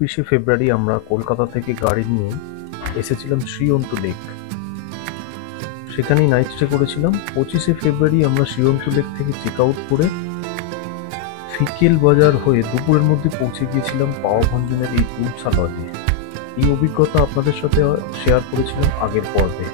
26শে ফেব্রুয়ারি আমরা কলকাতা থেকে গাড়ি নিয়ে এসেছিলাম শ্রীয়ন্ত লেক। সেখানেই নাইট স্টে করেছিলাম। 25শে ফেব্রুয়ারি আমরা শ্রীয়ন্ত লেক থেকে চেক আউট করে ফিকেল বাজার হয়ে দুপুরের মধ্যে পৌঁছে গিয়েছিলাম পাওয়াভঞ্জনের এই তুলসা লজে। এই অভিজ্ঞতা আপনাদের সাথে শেয়ার করেছিলাম আগের পর্বে।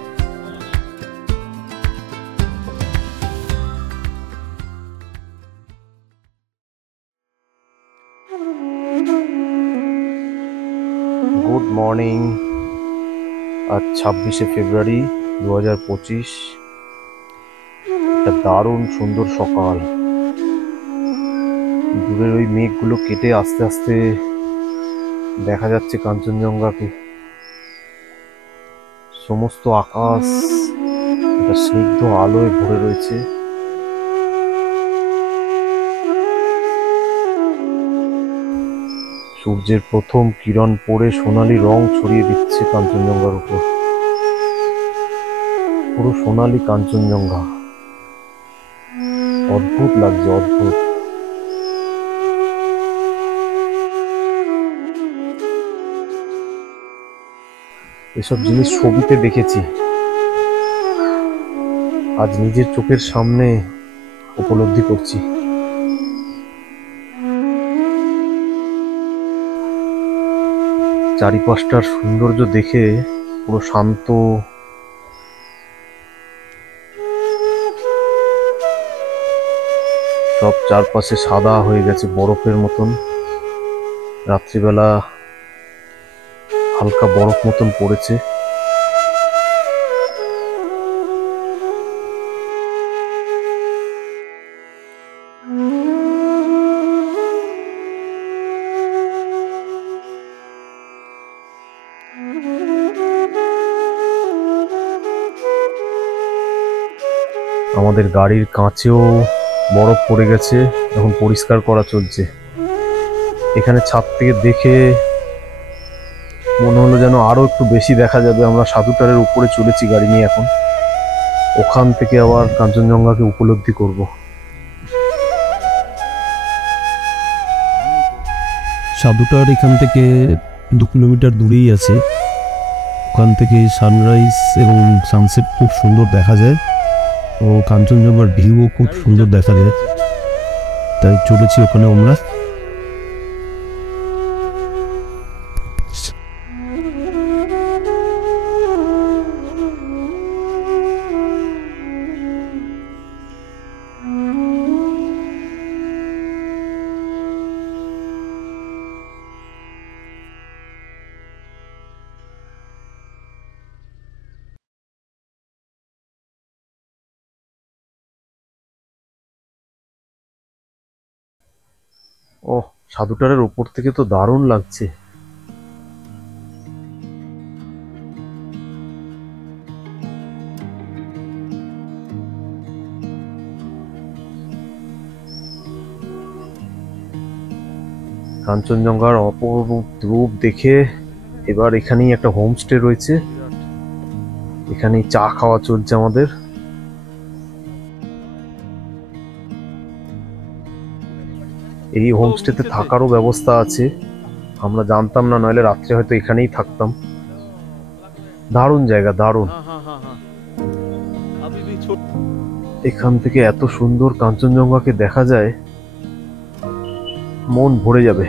Good morning. আজ 26শে ফেব্রুয়ারি 2025। একটা দারুণ সুন্দর সকাল। দূরের ওই মেঘগুলো কেটে আস্তে আস্তে দেখা যাচ্ছে কাঞ্চনজঙ্ঘাকে। সমস্ত আকাশ একটা স্নিগ্ধ আলোয় ভরে রয়েছে। সূর্যের প্রথম কিরণ পড়ে সোনালী রং ছড়িয়ে দিচ্ছে কাঞ্চনজঙ্ঘার উপর। পুরো সোনালী কাঞ্চনজঙ্ঘা, অদ্ভুত লাগছে, অদ্ভুত। এসব জিনিস ছবিতে দেখেছি, আজ নিজের চোখের সামনে উপলব্ধি করছি। চারিপাশটার সৌন্দর্য দেখে পুরো শান্ত, সব চারপাশে সাদা হয়ে গেছে বরফের মতন। রাত্রিবেলা হালকা বরফ মতন পড়েছে। আমাদের গাড়ির কাঁচেও বরফ পড়ে গেছে, এখন পরিষ্কার করা চলছে। এখানে ছাদ থেকে দেখে মনে হলো যেন আরো একটু বেশি দেখা যাবে। আমরা সাধুটারের উপরে চলেছি গাড়ি নিয়ে, এখন ওখান থেকে আবার কাঞ্চনজঙ্ঘাকে উপলব্ধি করব। সাধুটার এখান থেকে 2 কিলোমিটার দূরেই আছে। ওখান থেকে সানরাইজ এবং সানসেট খুব সুন্দর দেখা যায়, ও কাঞ্চনজঙ্ঘার ভিউও খুব সুন্দর দেখা যায়। তাই চলেছি ওখানে আমরা। ও, সাধুটারের উপর থেকে তো দারুণ লাগছে। কাঞ্চনজঙ্ঘার অপরূপ রূপ দেখে এবার এখানেই একটা হোমস্টে রয়েছে, এখানেই চা খাওয়া চলছে আমাদের। এই হোমস্টেতে থাকারও ব্যবস্থা আছে, আমরা জানতাম না, নইলে রাত্রে হয়তো এখানেই থাকতাম। দারুণ জায়গা, দারুণ। এখান থেকে এত সুন্দর কাঞ্চনজঙ্ঘাকে দেখা যায়, মন ভরে যাবে।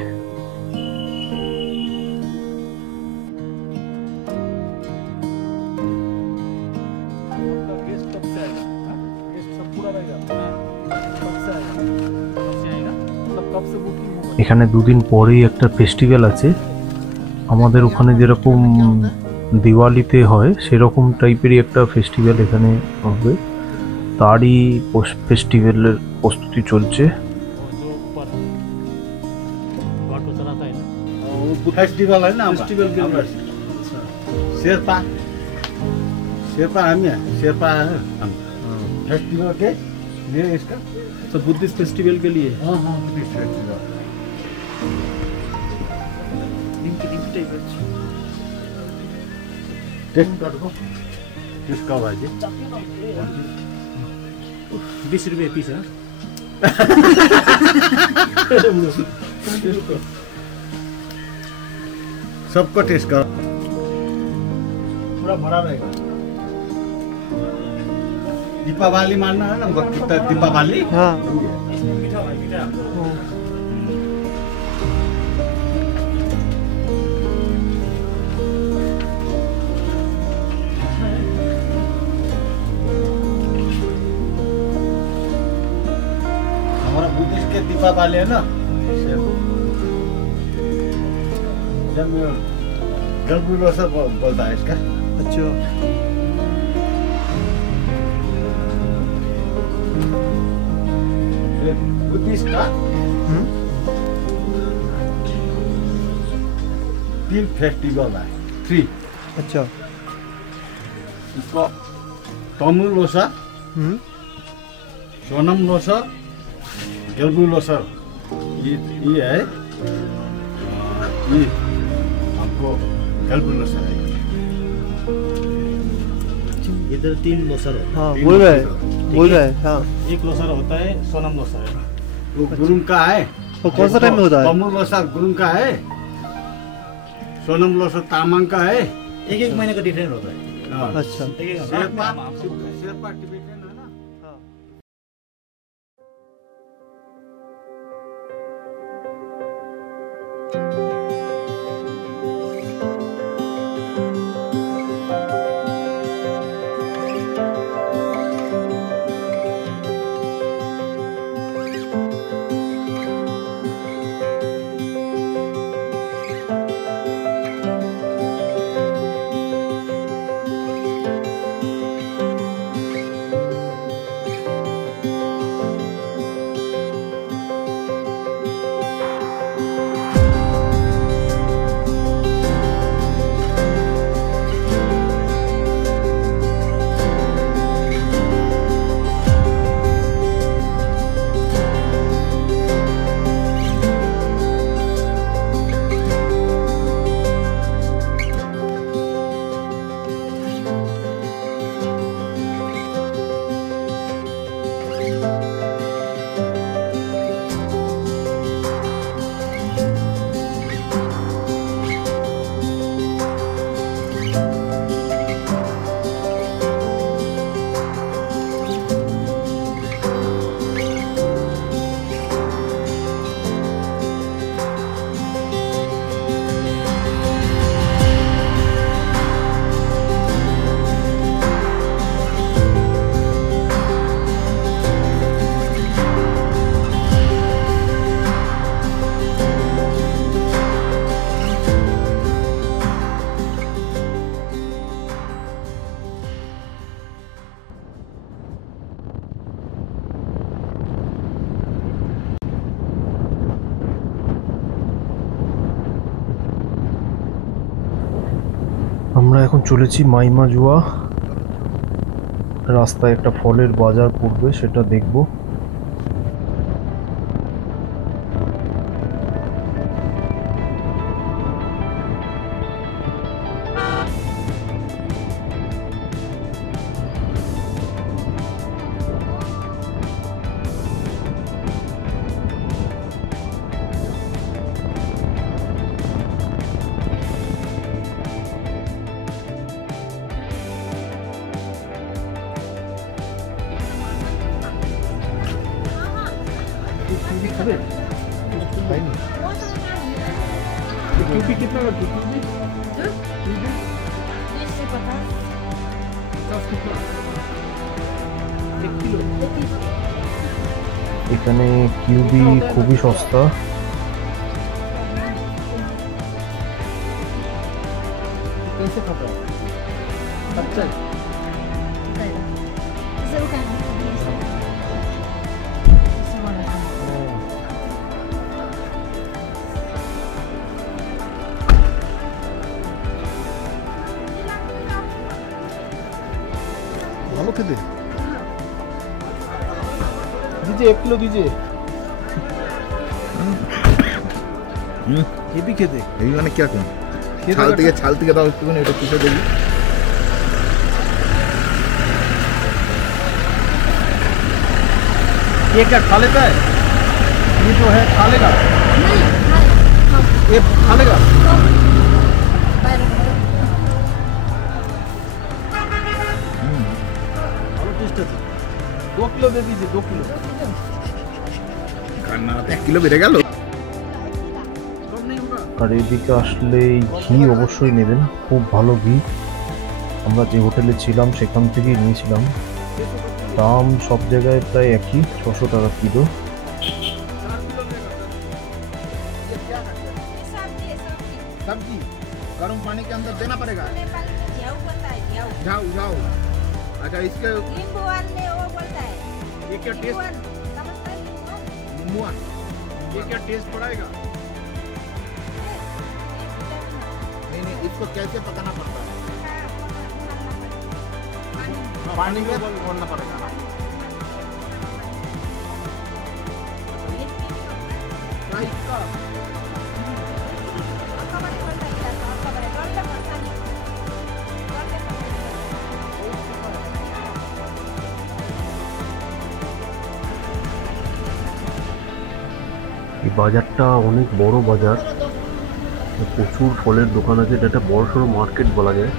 এখানে 2 দিন পরেই একটা ফেস্টিভ্যাল আছে, আমাদের ওখানে যেরকম দিওয়ালিতে হয় সেরকম টাইপেরই একটা ফেস্টিভ্যাল এখানে হবে। তারই ফেস্টিভ্যালের প্রস্তুতি চলছে। फेस्टिवल है ना, फेस्टिवल के लिए शेरपा शेरपा हम है, शेरपा है हम फेस्टिवल के लिए इसका तो बुद्धिस्ट फेस्टिवल के लिए। हाँ हाँ बुद्धिस्ट फेस्टिवल टेस्ट कर दो। किसका भाजी 20 रुपये पीस है। सबको टेस्ट करो पूरा भरा रहेगा दीपावली मानना है ना दीपावली हाँ हमारा बुद्धिस्ट के दीपावली है ना जलगुलो से बोलता है इसका अच्छा बुद्धिस्ट का 3 फेस्टिवल है 3 अच्छा इसको तमु लोसर सोनम लोसर गेलबु लोसर ये है ये हमको गेलबु लोसर है इधर 3 लोसर होता हाँ बोल रहा है हाँ है। एक लोसर होता है सोनम लोसर है। वो गुरुंग का है वो कौन सा टाइम में होता है तमु लोसर गुरुंग का है सोनम लोसर तामांग का है एक महीने का डिफरेंट होता है। हाँ। अच्छा शेरपा टिबेटन है ना আমরা এখন চলেছি মাইমাজুয়া রাস্তায় একটা ফলের বাজার পড়বে সেটা দেখব এখানে কিউবি খুবই সস্তা ভালো খেতে दीजिए 1 किलो दीजिए ये भी खेते এই মানে কি রকম ছাল থেকে দাও একটু এটা কিসে দেখি ये क्या खा लेता है ये जो है खा लेगा ये खा लेगा किलो दे दीजिए 2 किलो खाना 1 किलो বেড়ে গেল। আর এদিকে আসলে এই ঘি অবশ্যই নেবেন, খুব ভালো ঘি। আমরা যে হোটেলে ছিলাম সেখান থেকেই নিয়েছিলাম। দাম সব জায়গায় প্রায় একই, 600 টাকা কিলো। सब्जी गर्म पानी के अंदर देना पड़ेगा। नेपाल में झाऊ बोलता है, झाऊ। जाओ जाओ। अच्छा इसके नींबूवान ने वो बोलता है। ये क्या टेस्ट नींबूवान, समझता है नींबूवान? मुआ ये क्या टेस्ट पड़ेगा? नहीं नहीं इसको कैसे पकाना पड़ता है? पानी में बोलना पड़ेगा ना। फ्राई का এই বাজারটা অনেক বড় বাজার, প্রচুর ফলের দোকান আছে। এটা একটা বড় সড়ো মার্কেট বলা যায়।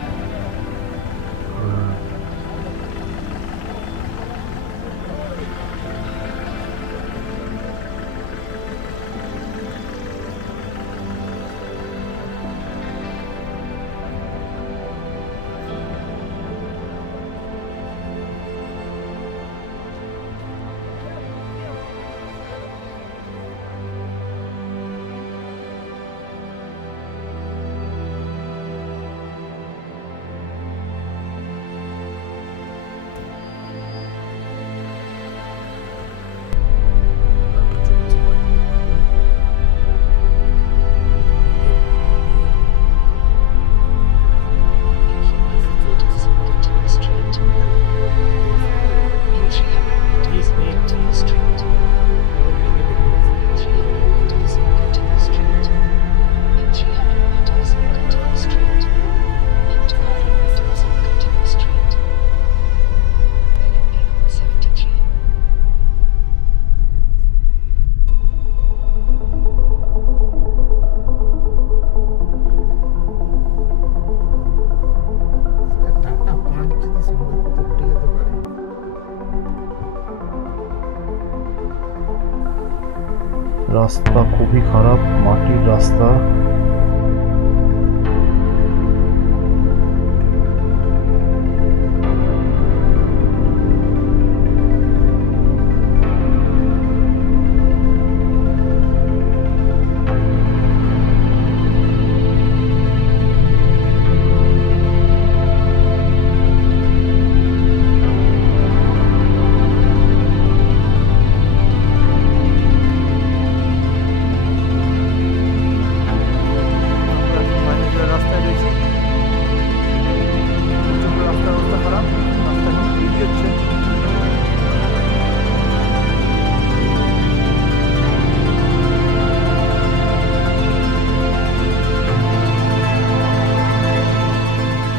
রাস্তা খুবই খারাপ, মাটির রাস্তা।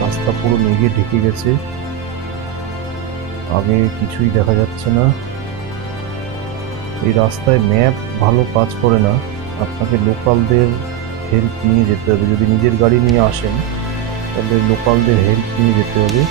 রাস্তা পুরো মেঘে ঢেকে গেছে, আগে কিছুই দেখা যাচ্ছে না। এই রাস্তায় ম্যাপ ভালো কাজ করে না, আপনাকে লোকালদের হেল্প নিয়ে যেতে হবে। যদি নিজের গাড়ি নিয়ে আসেন তাহলে লোকালদের হেল্প নিয়ে যেতে হবে।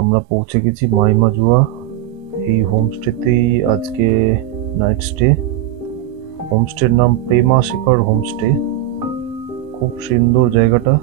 আমরা পৌঁছে গেছি মাইমাজুয়া। এই হোমস্টেতেই আজকে নাইট স্টে। হোমস্টের নাম প্রেমা শেখর হোমস্টে। খুব সুন্দর জায়গাটা।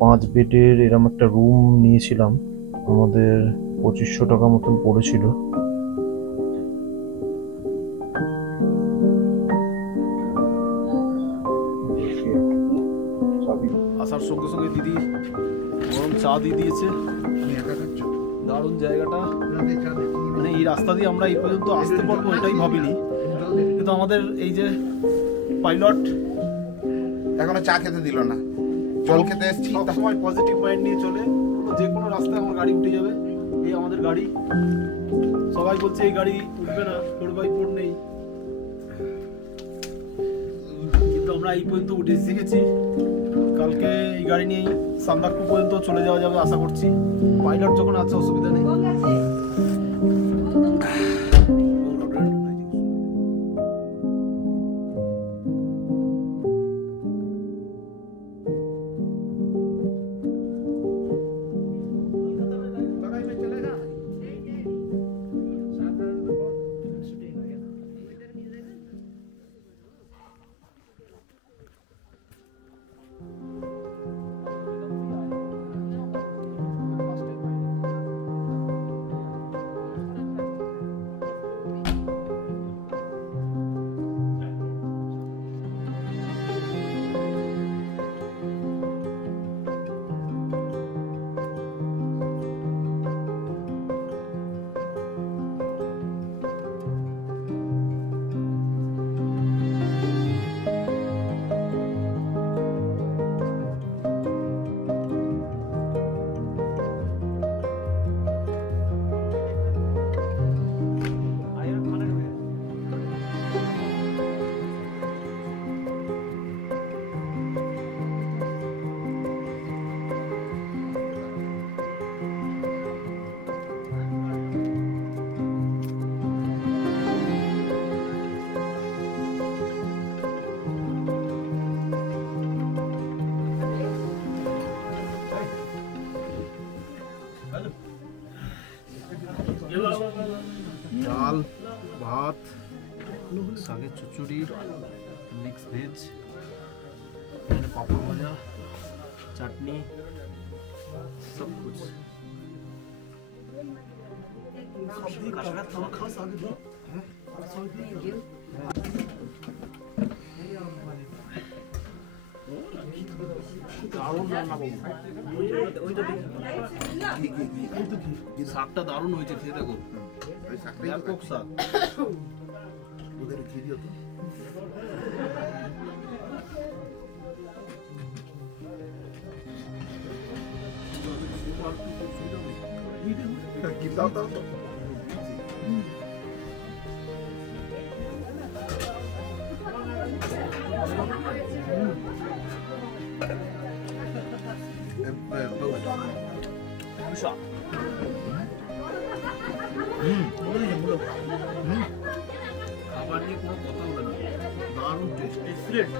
5 বেডের এরম একটা রুম নিয়েছিলাম, আমাদের 2500 টাকা মতন পড়েছিল। আসার সঙ্গে সঙ্গে দিদি গরম চা দিয়ে দিয়েছে। দারুণ জায়গাটা, মানে এই রাস্তা দিয়ে আমরা এই পর্যন্ত আসতে পারবো এটাই ভাবিনি, কিন্তু আমাদের এই যে পাইলট এখনো চা খেতে দিল না, জল খেতে এসেছি। সবসময় পজিটিভ মাইন্ড নিয়ে চলে, যে কোনো রাস্তায় আমার গাড়ি উঠে যাবে। এই আমাদের গাড়ি, সবাই বলছে এই গাড়ি উঠবে না, 4x4 নেই, কিন্তু আমরা এই পর্যন্ত উঠে শিখেছি। কালকে এই গাড়ি নিয়েই সান্দাকপু পর্যন্ত চলে যাওয়া যাবে আশা করছি। পাইলট যখন আছে অসুবিধা নেই। ডাল, ভাত, শাকের চচ্চড়ি, মিক্স ভেজ, এখানে পাপড় ভাজা, চাটনি, সব कुछ। দারুণ রান্না বাবু, শাকটা দারুণ হয়েছে, খেয়ে দেখো। ব্যাপক শাক। ওদের ঘি দিও তো। ঘি দাও দাও তো। খাবার নিয়ে কোনো কথা হবে না, দারুণ টেস্ট, এক্সিলেন্ট।